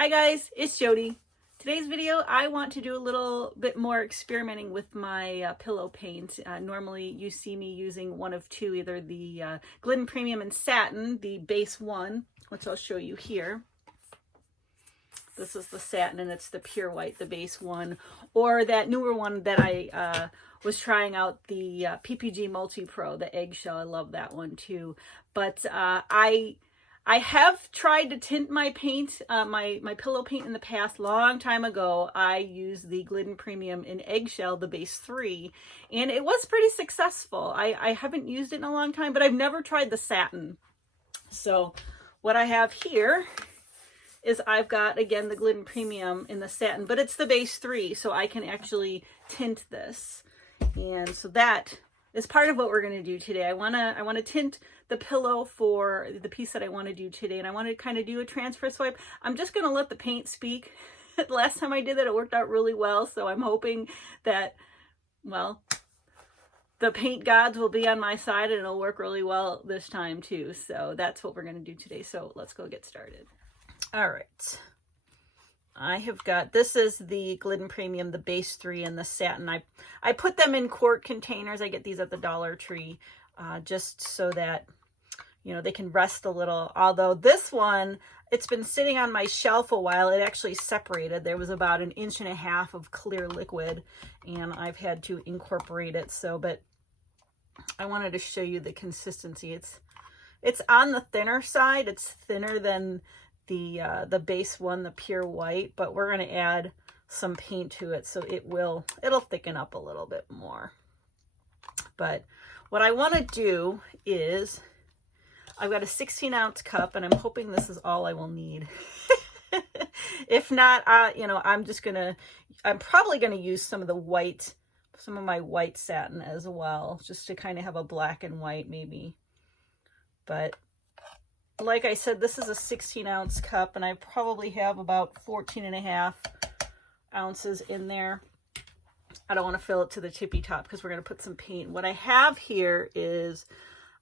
Hi guys, it's Jody. Today's video, I want to do a little bit more experimenting with my pillow paint. Normally you see me using one of two, either the Glidden Premium and Satin, the base one, which I'll show you here. This is the satin and it's the pure white, the base one, or that newer one that I was trying out, the PPG Multi Pro, the eggshell. I love that one too. But I have tried to tint my paint, my pillow paint in the past. Long time ago, I used the Glidden Premium in eggshell, the base 3, and it was pretty successful. I haven't used it in a long time, but I've never tried the satin. So what I have here is I've got, again, the Glidden Premium in the satin, but it's the base 3, so I can actually tint this. And so that is part of what we're going to do today. I want to tint the pillow for the piece that I want to do today, and I want to kind of do a transfer swipe. I'm just going to let the paint speak. Last time I did that, it worked out really well, so I'm hoping that, well, the paint gods will be on my side and it'll work really well this time too. So that's what we're going to do today. So let's go get started. All right, I have got, this is the Glidden Premium, the base 3 and the satin. I put them in quart containers. I get these at the Dollar Tree, just so that, you know, they can rest a little. Although this one, it's been sitting on my shelf a while. It actually separated. There was about 1.5 inches of clear liquid, and I've had to incorporate it. So, but I wanted to show you the consistency. It's on the thinner side. It's thinner than the base one, the pure white, but we're going to add some paint to it, so it'll thicken up a little bit more. But what I want to do is, I've got a 16-ounce cup, and I'm hoping this is all I will need. If not, you know, I'm probably gonna use some of my white satin as well, just to kind of have a black and white maybe. But like I said, this is a 16-ounce cup, and I probably have about 14.5 ounces in there. I don't want to fill it to the tippy top because we're going to put some paint. What I have here is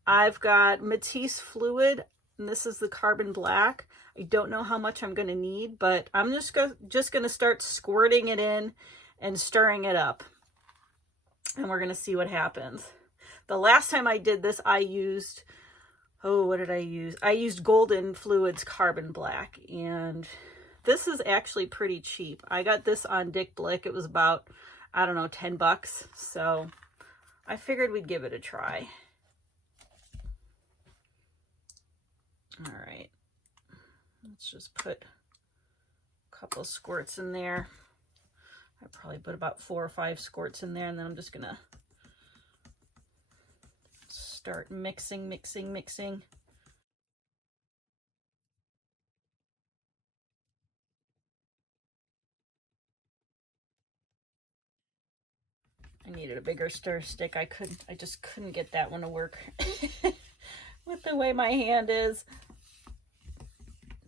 I've got Matisse fluid, and this is the carbon black. I don't know how much I'm going to need, but I'm just going to start squirting it in and stirring it up, and we're going to see what happens. The last time I did this, I used, what did I use? I used Golden Fluids Carbon Black, and this is actually pretty cheap. I got this on Dick Blick. It was about, I don't know, $10. So I figured we'd give it a try. All right. Let's just put a couple squirts in there. I probably put about 4 or 5 squirts in there, and then I'm just gonna start mixing. I needed a bigger stir stick. I just couldn't get that one to work with the way my hand is.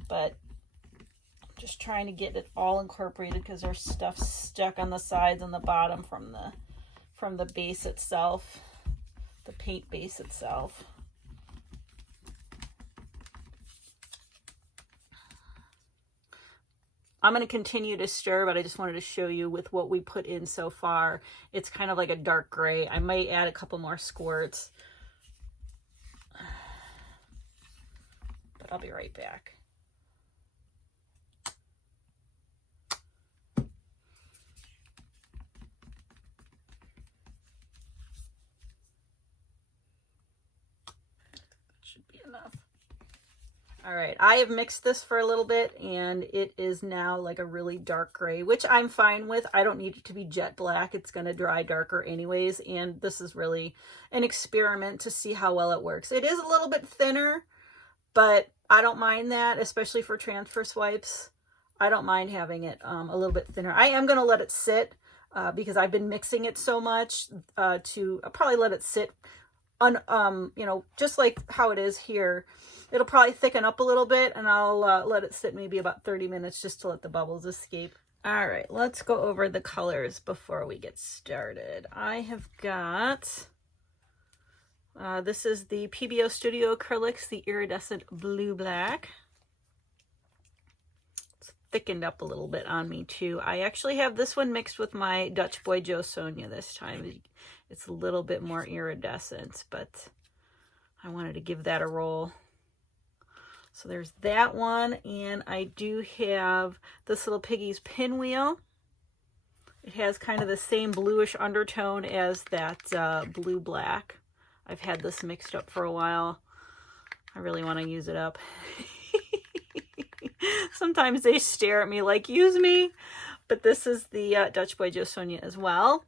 But I'm just trying to get it all incorporated because there's stuff stuck on the sides and the bottom from the base itself. The paint base itself. I'm going to continue to stir, but I just wanted to show you with what we put in so far. It's kind of like a dark gray. I might add a couple more squirts, but I'll be right back. Should be enough. All right, I have mixed this for a little bit, and it is now like a really dark gray, which I'm fine with. I don't need it to be jet black. It's going to dry darker anyways, and this is really an experiment to see how well it works. It is a little bit thinner, but I don't mind that, especially for transfer swipes. I don't mind having it a little bit thinner. I am going to let it sit because I've been mixing it so much I'll probably let it sit on, you know, just like how it is here. It'll probably thicken up a little bit, and I'll let it sit maybe about 30 minutes just to let the bubbles escape. All right, let's go over the colors before we get started. I have got, this is the PBO Studio Acrylics, the Iridescent Blue Black. It's thickened up a little bit on me too. I actually have this one mixed with my Dutch Boy Joe Sonia this time. It's a little bit more iridescent, but I wanted to give that a roll. So there's that one, and I do have this little Piggy's Pinwheel. It has kind of the same bluish undertone as that blue black. I've had this mixed up for a while. I really want to use it up. Sometimes they stare at me like, use me. But this is the Dutch Boy Joe Sonia as well.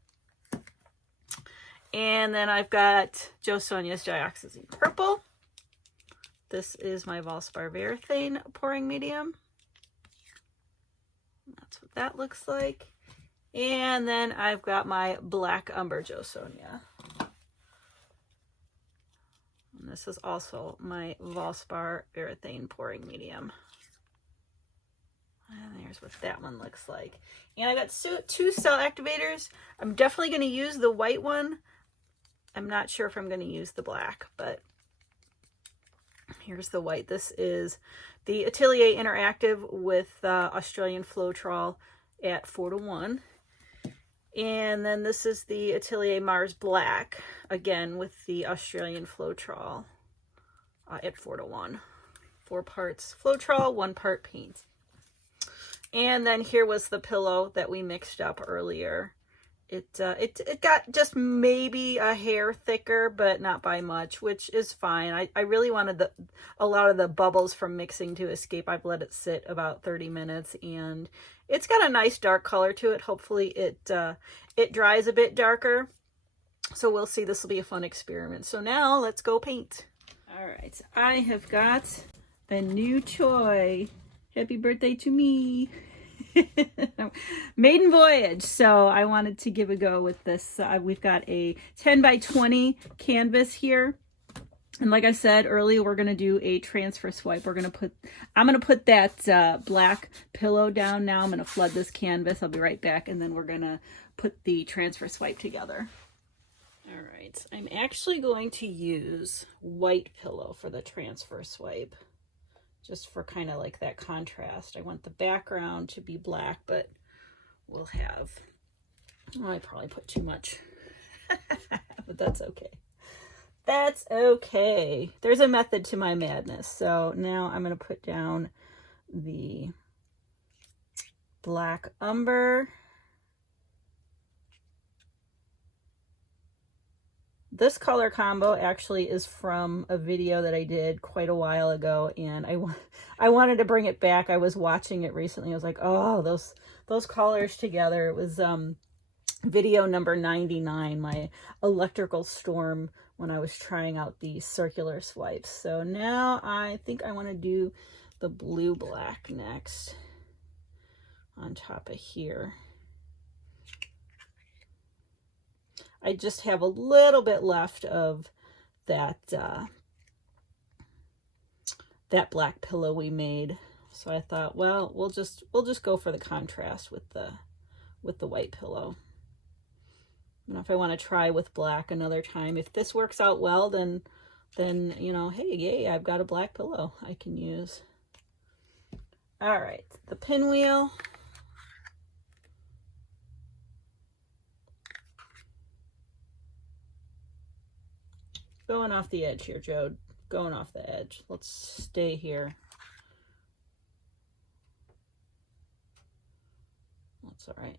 And then I've got Joe Sonia's Dioxazine Purple. This is my Valspar Varathane pouring medium. That's what that looks like. And then I've got my Black Umber Joe Sonia. And this is also my Valspar Varathane pouring medium. And there's what that one looks like. And I got two cell activators. I'm definitely going to use the white one. I'm not sure if I'm going to use the black, but here's the white. This is the Atelier Interactive with Australian Floetrol at 4:1. And then this is the Atelier Mars Black, again with the Australian Floetrol at 4:1. 4 parts Floetrol, 1 part paint. And then here was the pillow that we mixed up earlier. It got just maybe a hair thicker, but not by much, which is fine. I really wanted a lot of the bubbles from mixing to escape. I've let it sit about 30 minutes, and it's got a nice dark color to it. Hopefully it dries a bit darker. So we'll see. This will be a fun experiment. So now let's go paint. All right, I have got a new toy. Happy birthday to me. Maiden voyage. So I wanted to give a go with this. We've got a 10 by 20 canvas here, and like I said earlier, we're going to do a transfer swipe. I'm going to put that black pillow down now. I'm going to flood this canvas. I'll be right back, and then we're going to put the transfer swipe together. All right, I'm actually going to use white pillow for the transfer swipe, just for kind of like that contrast. I want the background to be black, but we'll have, I probably put too much, but that's okay. That's okay. There's a method to my madness. So now I'm going to put down the Black Umber. This color combo actually is from a video that I did quite a while ago, and I wanted to bring it back. I was watching it recently. I was like, oh, those colors together. It was video number 99, my electrical storm, when I was trying out the circular swipes. So now I think I want to do the blue black next on top of here. I just have a little bit left of that that black pillow we made, so I thought, well, we'll just go for the contrast with the white pillow. I don't know if I want to try with black another time. If this works out well, then you know, hey, yay, I've got a black pillow I can use. All right, the pinwheel. Going off the edge here, Joe. Going off the edge. Let's stay here. That's all right.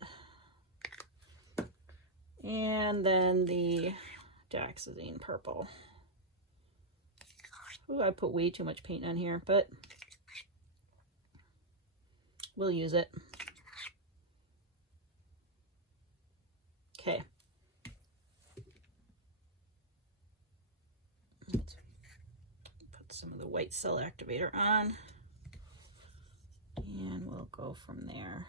And then the Dioxazine Purple. Ooh, I put way too much paint on here, but we'll use it. Okay. Let's put some of the white cell activator on, and we'll go from there.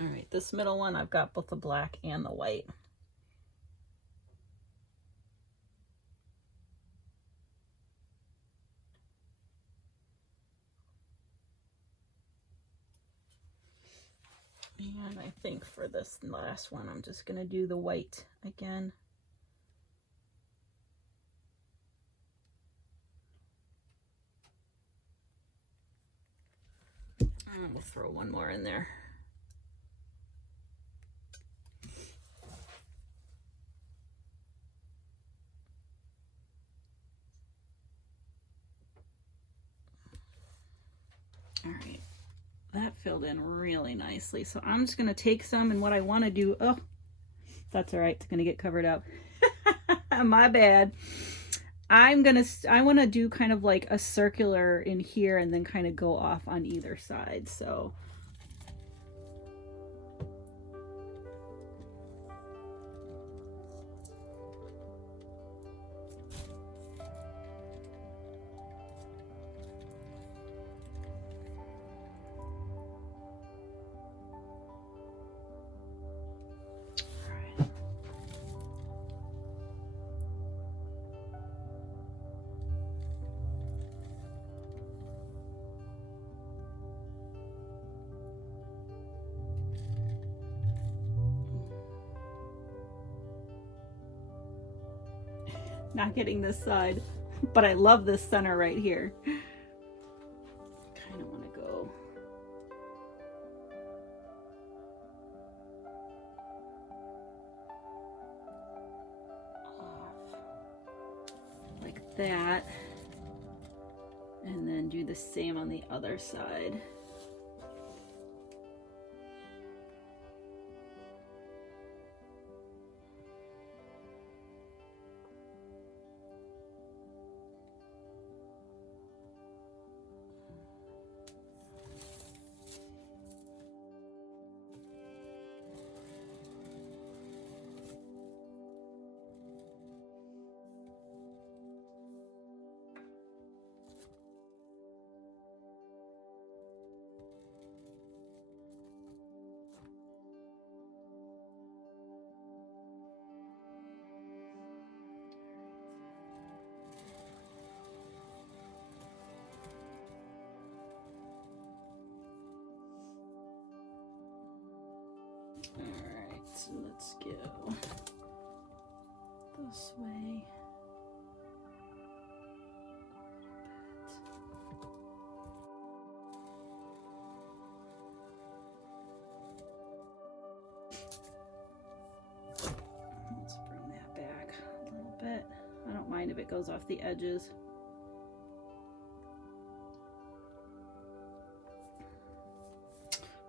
All right, this middle one, I've got both the black and the white. And I think for this last one, I'm just going to do the white again. We'll throw one more in there. All right, that filled in really nicely. So I'm just gonna take some, and what I wanna do, oh, that's all right, it's gonna get covered up. My bad. I wanna do kind of like a circular in here and then kind of go off on either side, so. Not getting this side, but I love this center right here. Kind of want to go off like that, and then do the same on the other side. Alright, so let's go this way. Let's bring that back a little bit. I don't mind if it goes off the edges.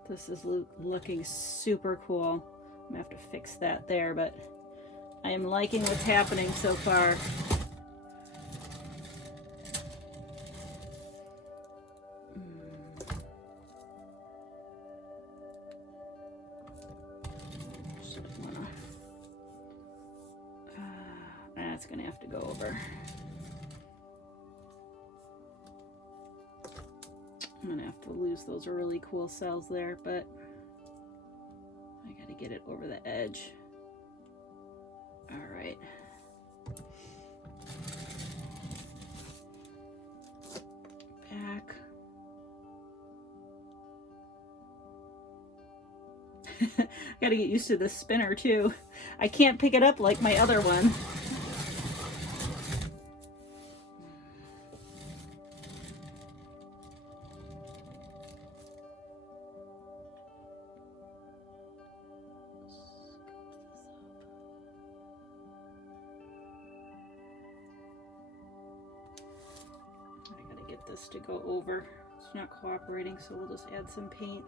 This is looking super cool. I'm gonna have to fix that there, but I am liking what's happening so far. That's gonna have to go over. I'm gonna have to lose those really cool cells there, but I gotta get it over the edge. All right. Back. Gotta get used to this spinner too. I can't pick it up like my other one. This to go over. It's not cooperating, so we'll just add some paint.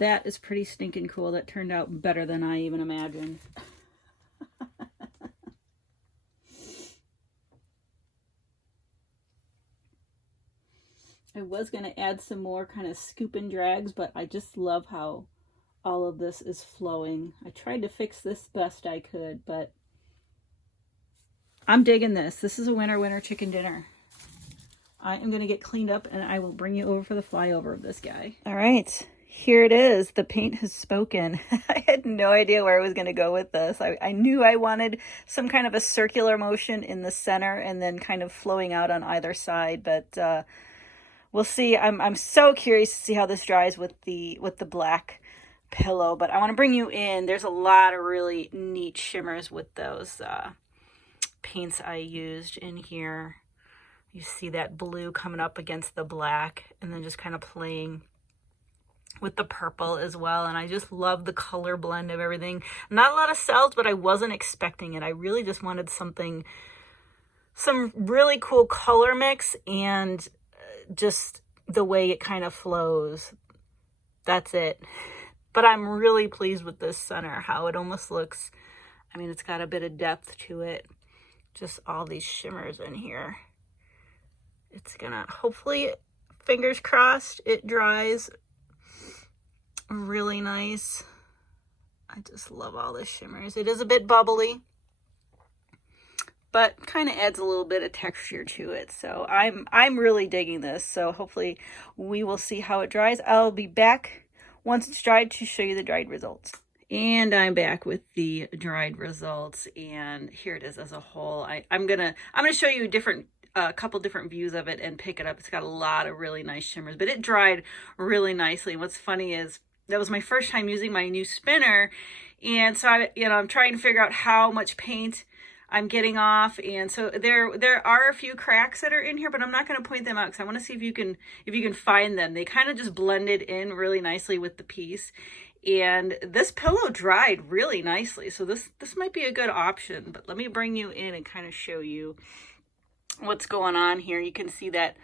That is pretty stinking cool. That turned out better than I even imagined. I was going to add some more kind of scoop and drags, but I just love how all of this is flowing. I tried to fix this best I could, but I'm digging this. This is a winner chicken dinner. I am going to get cleaned up and I will bring you over for the flyover of this guy. All right, here it is. The paint has spoken. I had no idea where I was going to go with this. I knew I wanted some kind of a circular motion in the center and then kind of flowing out on either side, but we'll see. I'm so curious to see how this dries with the black pillow, but I want to bring you in. There's a lot of really neat shimmers with those paints I used in here. You see that blue coming up against the black and then just kind of playing with the purple as well. And I just love the color blend of everything. Not a lot of cells, but I wasn't expecting it. I really just wanted some really cool color mix and just the way it kind of flows. That's it. But I'm really pleased with this center, how it almost looks. I mean, it's got a bit of depth to it. Just all these shimmers in here. It's gonna, hopefully, fingers crossed, it dries really nice. I just love all the shimmers. It is a bit bubbly, but kind of adds a little bit of texture to it. So I'm really digging this. So hopefully we will see how it dries. I'll be back once it's dried to show you the dried results. And I'm back with the dried results, and here it is as a whole. I'm gonna show you a couple different views of it and pick it up. It's got a lot of really nice shimmers, but it dried really nicely. What's funny is that was my first time using my new spinner, and so I'm trying to figure out how much paint I'm getting off, and so there are a few cracks that are in here, but I'm not going to point them out because I want to see if you can find them. They kind of just blended in really nicely with the piece, and this pillow dried really nicely, so this might be a good option. But let me bring you in and kind of show you what's going on here. You can see that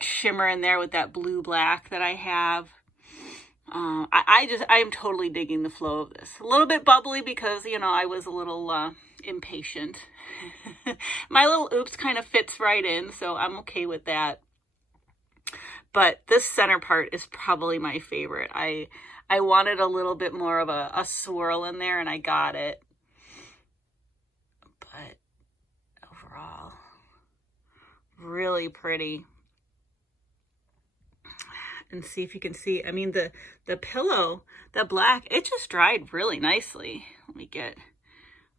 shimmer in there with that blue black that I have. I am totally digging the flow of this. A little bit bubbly because I was a little impatient. My little oops kind of fits right in, so I'm okay with that. But this center part is probably my favorite. I wanted a little bit more of a swirl in there, and I got it. But overall, really pretty. And see if you can see, I mean, the pillow, the black, it just dried really nicely. Let me get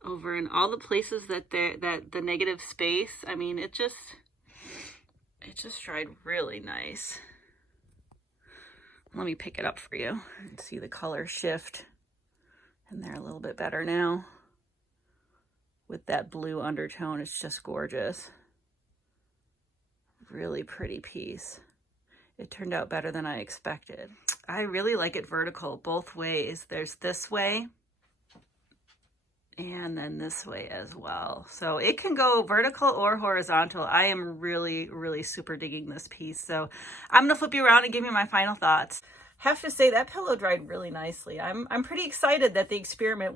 over in all the places that the negative space, I mean, it just dried really nice. Let me pick it up for you and see the color shift. And they're a little bit better now. With that blue undertone, it's just gorgeous. Really pretty piece. It turned out better than I expected. I really like it vertical both ways. There's this way and then this way as well. So it can go vertical or horizontal. I am really, really super digging this piece. So I'm gonna flip you around and give you my final thoughts. Have to say that pillow dried really nicely. I'm pretty excited that the experiment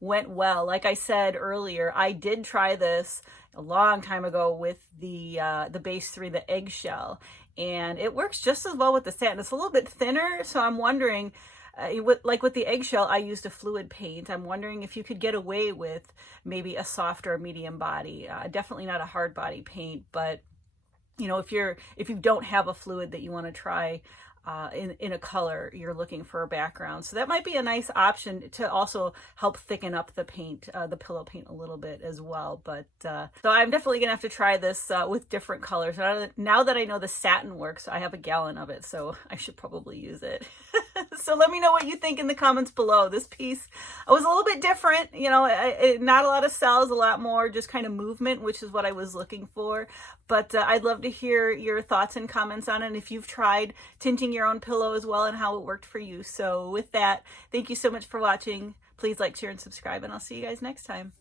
went well. Like I said earlier, I did try this a long time ago with the Base 3, the eggshell, and it works just as well with the satin. It's a little bit thinner, so I'm wondering, like with the eggshell, I used a fluid paint. I'm wondering if you could get away with maybe a softer medium body. Definitely not a hard body paint, but if you don't have a fluid that you want to try in a color you're looking for a background, so that might be a nice option to also help thicken up the paint, the pillow paint a little bit as well. But so I'm definitely gonna have to try this with different colors. Now that I know the satin works, I have a gallon of it, so I should probably use it. So let me know what you think in the comments below. This piece was a little bit different, not a lot of cells, a lot more just kind of movement, which is what I was looking for. But I'd love to hear your thoughts and comments on it, and if you've tried tinting your own pillow as well and how it worked for you. So with that, thank you so much for watching. Please like, share, and subscribe, and I'll see you guys next time.